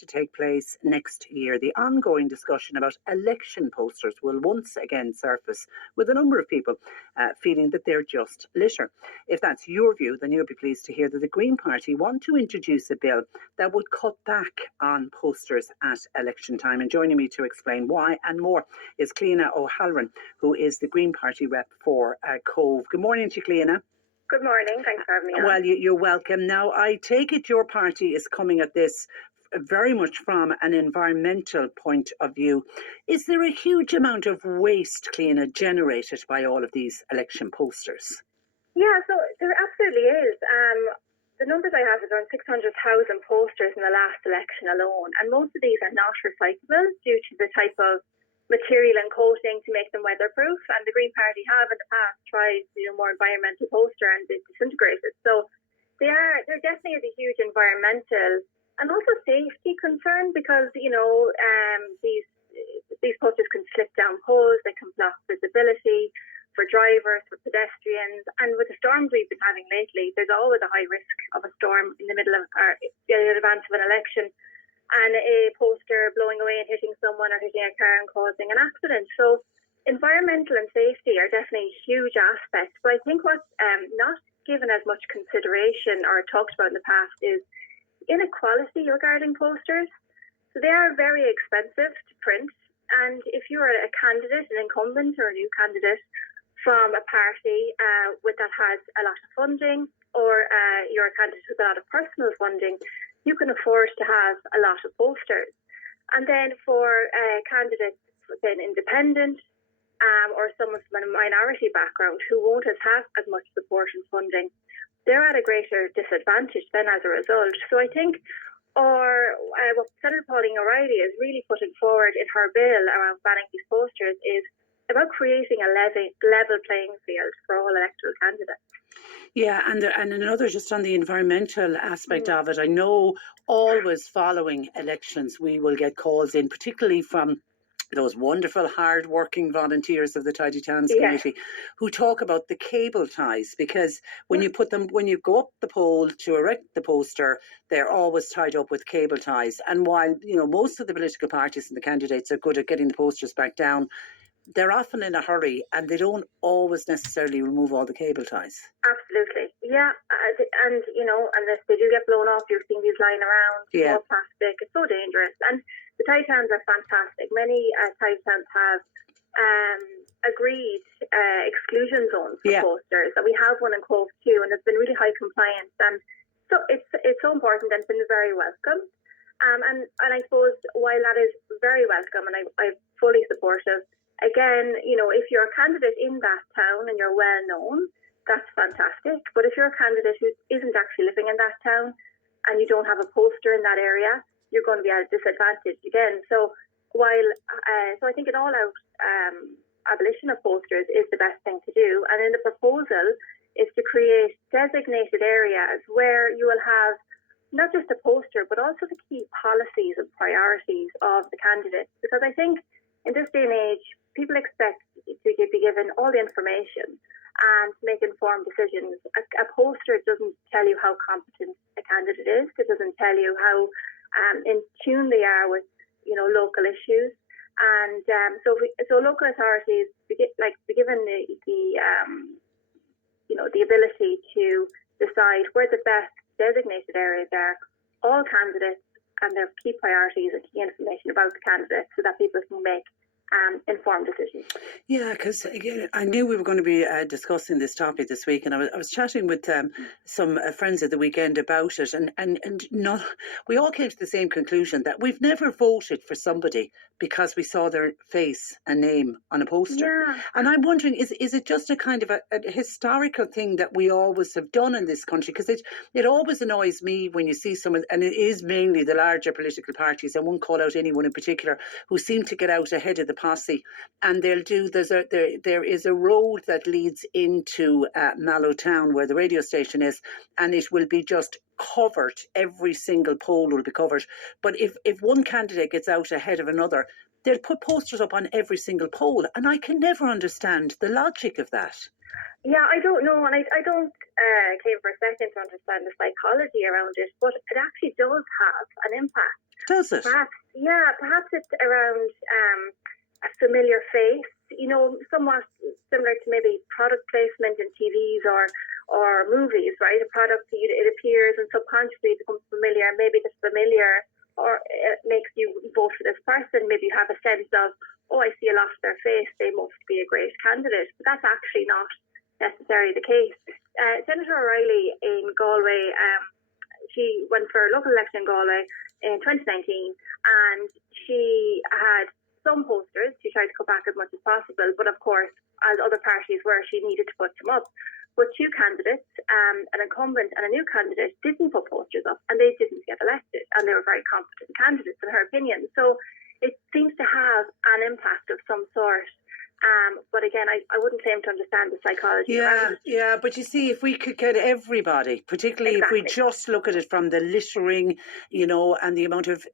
to take place next year, the ongoing discussion about election posters will once again surface, with a number of people feeling that they're just litter. If that's your view, then you'll be pleased to hear that the Green Party want to introduce a bill that would cut back on posters at election time. And joining me to explain why and more is Cliona O'Halloran, who is the Green Party rep for Cove. Good morning to you, Cliona. Good morning. Thanks for having me on. Well, you're welcome. Now, I take it your party is coming at this very much from an environmental point of view. Is there a huge amount of waste, Cliona, generated by all of these election posters? Yeah, so there absolutely is. The numbers I have is around 600,000 posters in the last election alone, and most of these are not recyclable due to the type of material and coating to make them weatherproof. And the Green Party have in the past tried to do more environmental poster and they disintegrated. So there definitely is a huge environmental and also safety concern because, these posters can slip down poles, they can block visibility for drivers, for pedestrians. And with the storms we've been having lately, there's always a high risk of a storm in the middle of or in advance of an election, and a poster blowing away and hitting someone or hitting a car and causing an accident. So environmental and safety are definitely huge aspects. But I think what's not given as much consideration or talked about in the past is inequality regarding posters. So they are very expensive to print. And if you're a candidate, an incumbent or a new candidate from a party that has a lot of funding, or you're a candidate with a lot of personal funding, you can afford to have a lot of posters. And then for candidates within independent or someone from a minority background who won't have as much support and funding, they're at a greater disadvantage then as a result. So I think what Senator Pauline O'Reilly is really putting forward in her bill around banning these posters is about creating a level playing field for all electoral candidates. Yeah, and another just on the environmental aspect of it. I know always following elections we will get calls in, particularly from those wonderful hard-working volunteers of the Tidy Towns Committee who talk about the cable ties, because when you go up the pole to erect the poster, they're always tied up with cable ties. And while, most of the political parties and the candidates are good at getting the posters back down, they're often in a hurry and they don't always necessarily remove all the cable ties. Absolutely. Yeah. And, unless they do get blown off, you're seeing these lying around, all plastic. It's so dangerous. And the Tidy Towns are fantastic. Many Tidy Towns have agreed exclusion zones for posters. And we have one in Cork too, and there's been really high compliance. And so it's so important and it's been very welcome. And I suppose while that is very welcome and I'm fully supportive, again, if you're a candidate in that town and you're well known, that's fantastic. But if you're a candidate who isn't actually living in that town and you don't have a poster in that area, you're going to be at a disadvantage again. So so I think an all-out abolition of posters is the best thing to do. And in the proposal is to create designated areas where you will have not just a poster, but also the key policies and priorities of the candidates. Because I think in this day and age, people expect to be given all the information and make informed decisions. A poster doesn't tell you how competent a candidate is. It doesn't tell you how in tune they are with, local issues. And so local authorities be given the ability to decide where the best designated areas are, all candidates and their key priorities and key information about the candidates, so that people can make informed decisions. Yeah, because I knew we were going to be discussing this topic this week, and I was chatting with some friends at the weekend about it, and not, we all came to the same conclusion that we've never voted for somebody because we saw their face and name on a poster. Yeah. And I'm wondering, is it just a kind of a historical thing that we always have done in this country? Because it always annoys me when you see someone, and it is mainly the larger political parties, I won't call out anyone in particular, who seem to get out ahead of the posse, and there is a road that leads into Mallow Town where the radio station is, and it will be just covered. Every single pole will be covered. But if one candidate gets out ahead of another, they'll put posters up on every single pole, and I can never understand the logic of that. Yeah, I don't know, and I don't came for a second to understand the psychology around it, but it actually does have an impact. Does it? Perhaps it's around a familiar face, somewhat similar to maybe product placement in TVs or movies, right? A product, it appears and subconsciously becomes familiar. Maybe this familiar or it makes you vote for this person. Maybe you have a sense of, oh, I see a lot of their face, they must be a great candidate. But that's actually not necessarily the case. Senator O'Reilly in Galway, she went for a local election in Galway in 2019, and she had some posters. She tried to cut back as much as possible, but of course, as other parties were, she needed to put them up. But two candidates, an incumbent and a new candidate, didn't put posters up, and they didn't get elected, and they were very competent candidates in her opinion. So it seems to have an impact of some sort. But again, I wouldn't claim to understand the psychology. Yeah, but you see, if we could get everybody, particularly if we just look at it from the littering, and the amount of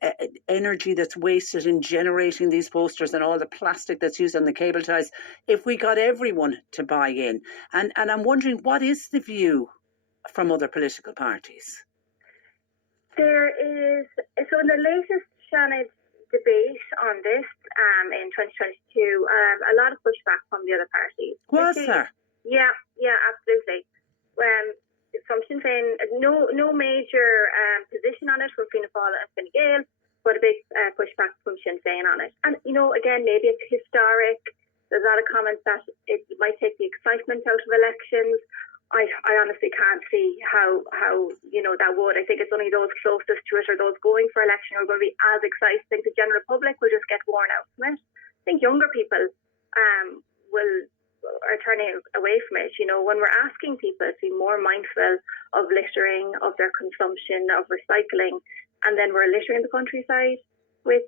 energy that's wasted in generating these posters and all the plastic that's used on the cable ties, if we got everyone to buy in, and I'm wondering, what is the view from other political parties? There is, so in the latest Shannon debate on this in 2022, a lot of pushback from the other parties. Was there? Yeah, absolutely. From Sinn Féin, no major position on it from Fianna Fáil and Fine Gael, but a big pushback from Sinn Féin on it. And, again, maybe it's historic. There's a lot of comments that it might take the excitement out of elections. I honestly can't see how that would. I think it's only those closest to it or those going for election who are going to be as excited. I think the general public will just get worn out from it. I think younger people are turning away from it. When we're asking people to be more mindful of littering, of their consumption, of recycling, and then we're littering the countryside with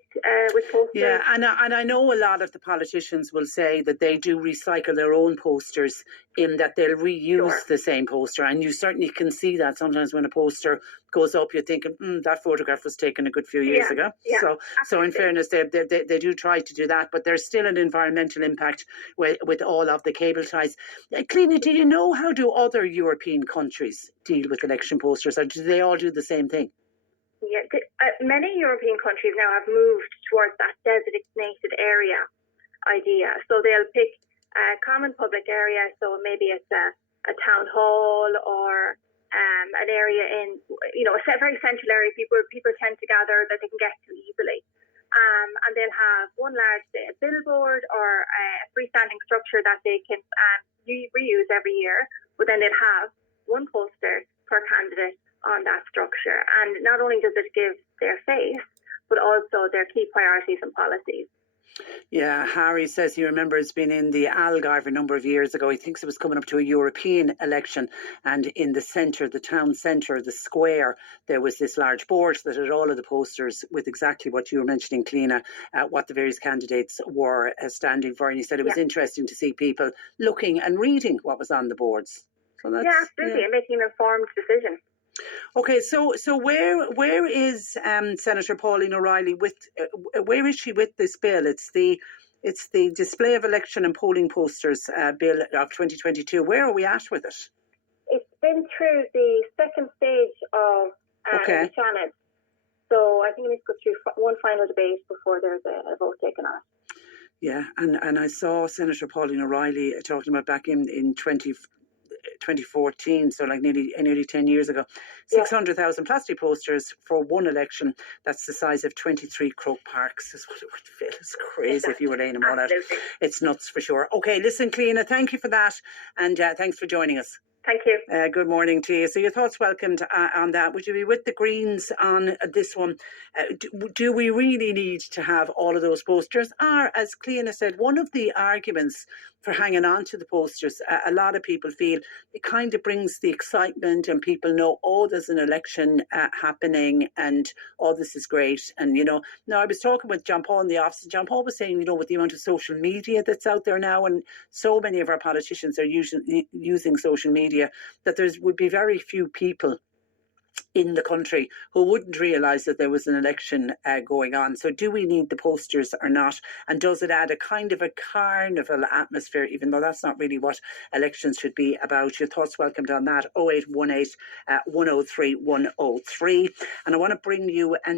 posters. Yeah, and I know a lot of the politicians will say that they do recycle their own posters, in that they'll reuse the same poster, and you certainly can see that sometimes when a poster goes up, you're thinking, that photograph was taken a good few years ago. Yeah, so in fairness, they do try to do that, but there's still an environmental impact with all of the cable ties. Cliona, do you know how do other European countries deal with election posters, or do they all do the same thing? Yeah, many European countries now have moved towards that designated area idea. So they'll pick a common public area. So maybe it's a town hall or an area in, a very central area people tend to gather that they can get to easily. And they'll have one large billboard or a freestanding structure that they can reuse every year. But then they'll have one poster per candidate on that structure, and not only does it give their face, but also their key priorities and policies. Yeah, Harry says he remembers being in the Algarve a number of years ago. He thinks it was coming up to a European election, and in the centre, the town centre, the square, there was this large board that had all of the posters with exactly what you were mentioning, Cliona, what the various candidates were standing for, and he said it was interesting to see people looking and reading what was on the boards. So that's, absolutely, and making an informed decision. Okay, so where is Senator Pauline O'Reilly with? Where is she with this bill? It's the display of election and polling posters bill of 2022. Where are we at with it? It's been through the second stage of the Senate, so I think it needs to go through one final debate before there's a vote taken on it. Yeah, and I saw Senator Pauline O'Reilly talking about back in 2014, so like nearly 10 years ago, 600,000 plastic posters for one election. That's the size of 23 Croke Parks, is what it would feel. It's crazy if you were laying them all out. It's nuts for sure. Okay, listen, Cliona, thank you for that, and thanks for joining us. Thank you. Good morning to you. So your thoughts welcomed on that. Would you be with the Greens on this one? Do we really need to have all of those posters? Or, as Cliona said, one of the arguments for hanging on to the posters, a lot of people feel it kind of brings the excitement, and people know, there's an election happening, and this is great. And, now I was talking with John Paul in the office, and John Paul was saying, with the amount of social media that's out there now, and so many of our politicians are using social media, that there would be very few people in the country who wouldn't realise that there was an election going on. So do we need the posters or not? And does it add a kind of a carnival atmosphere, even though that's not really what elections should be about? Your thoughts welcomed on that. 0818 103 103. And I want to bring you an